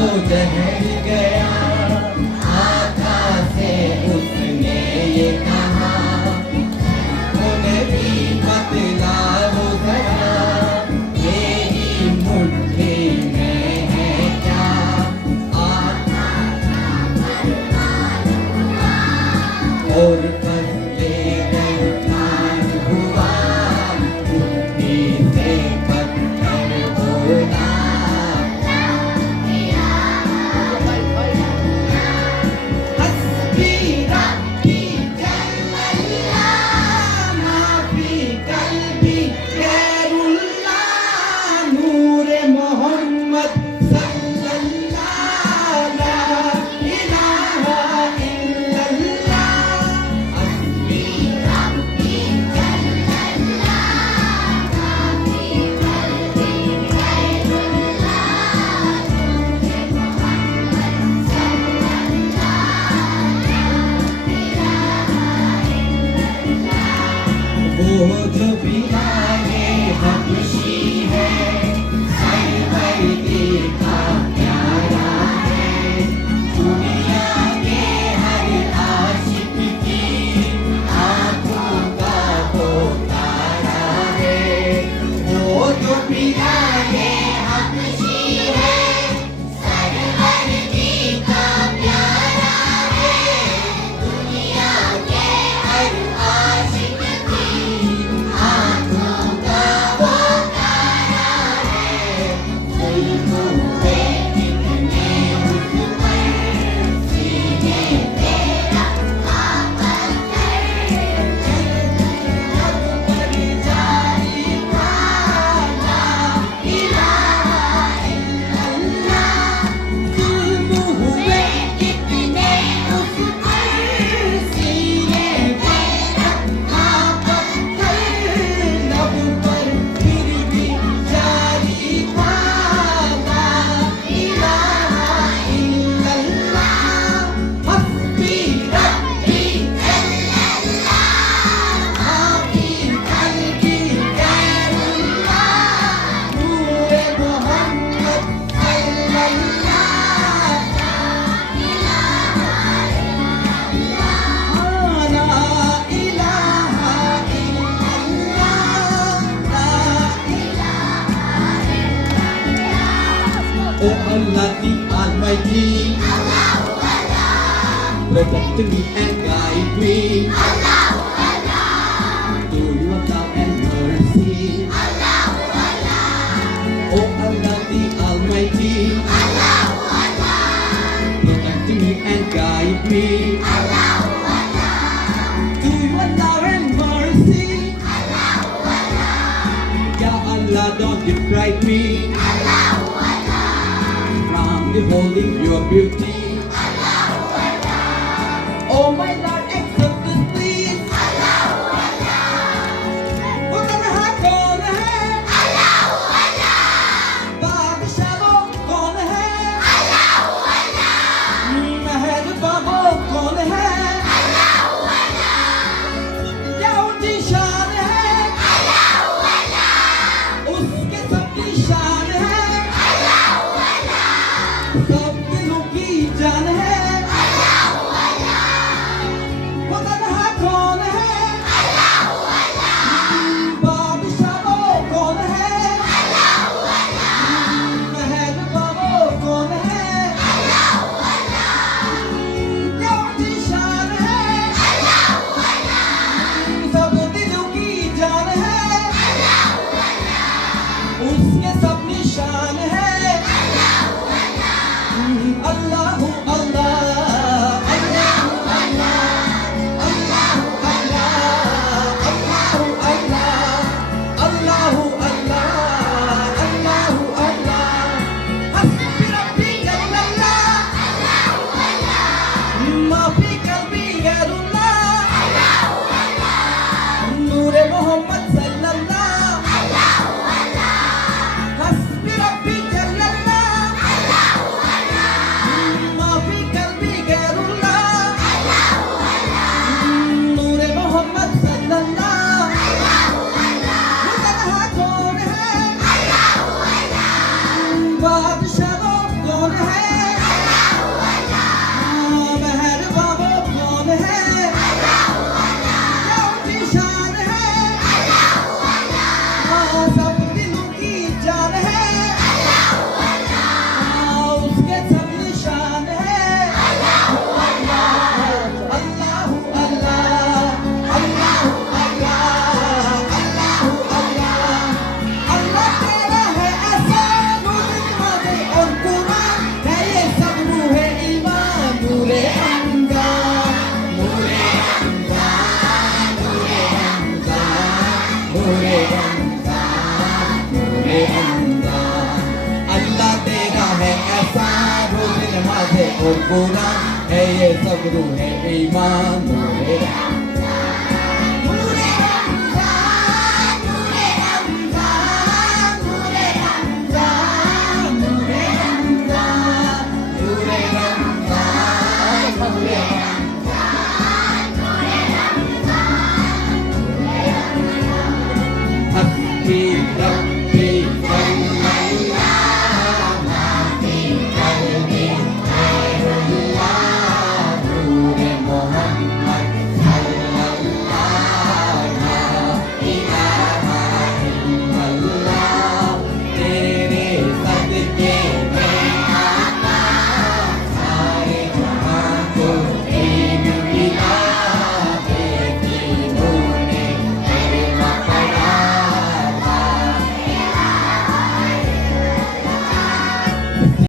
जहर गया आका से उसने ये कहा उन्हें भी बतलाओ जरा मेरी मुट्ठी में है क्या आका और बस लेकर ठान हुआ मुट्ठी से पत्थर बोला वो जो बिलाए हबशी है सरवरदी का प्यारा है दुनिया के हर आशिक की आंखों का वो तारा है वो जो बिलाए हबशी है सरवरदी का प्यारा है दुनिया के हर आशिक Oh Allah the Almighty, Allahu Allah, protect me and guide me, Allahu Allah, to your love and mercy, Allahu Allah. Oh Allah the Almighty, Allahu Allah, protect me and guide me, Allahu Allah, to your love and mercy, Allahu Allah. Ya Allah, don't deprive me, Allahu beholding your beauty. Allahu Allah. Oh my Lord, accept this please. Allahu Allah. वो तन्हा कौन है? Allahu Allah. बादशाह वो कौन है? Allahu Allah. मेहरबान वो कौन है? Allahu Allah. क्या उनकी शान है? Allahu Allah. उसके सबकी शान है? सब दिलों की जान है अल्लाहु अल्लाह वो तन्हा कौन है अल्लाहु अल्लाह बादशाह वो कौन है अल्लाहु अल्लाह मेहरबान वो कौन है अल्लाहु अल्लाह क्या उनकी शान है अल्लाहु अल्लाह सब दिलों की जान है अल्लाहु अल्लाह उसके सब निशान है Allahu Allah, Allahu Allah, Allahu Allah, Allahu Allah, Allahu Allah, Allahu Allah. Hasbi Rabbi Jallallah, Allahu Allah. Ma fi qalbi ghayrullah, Allahu Allah. Noor-e Muhammad sallallahu, Allahu Allah. Hasbi Rabbi Jallallah. बादशाह वो कौन है सारो दिन माथे और पूरा है ये सब रूह है ईमान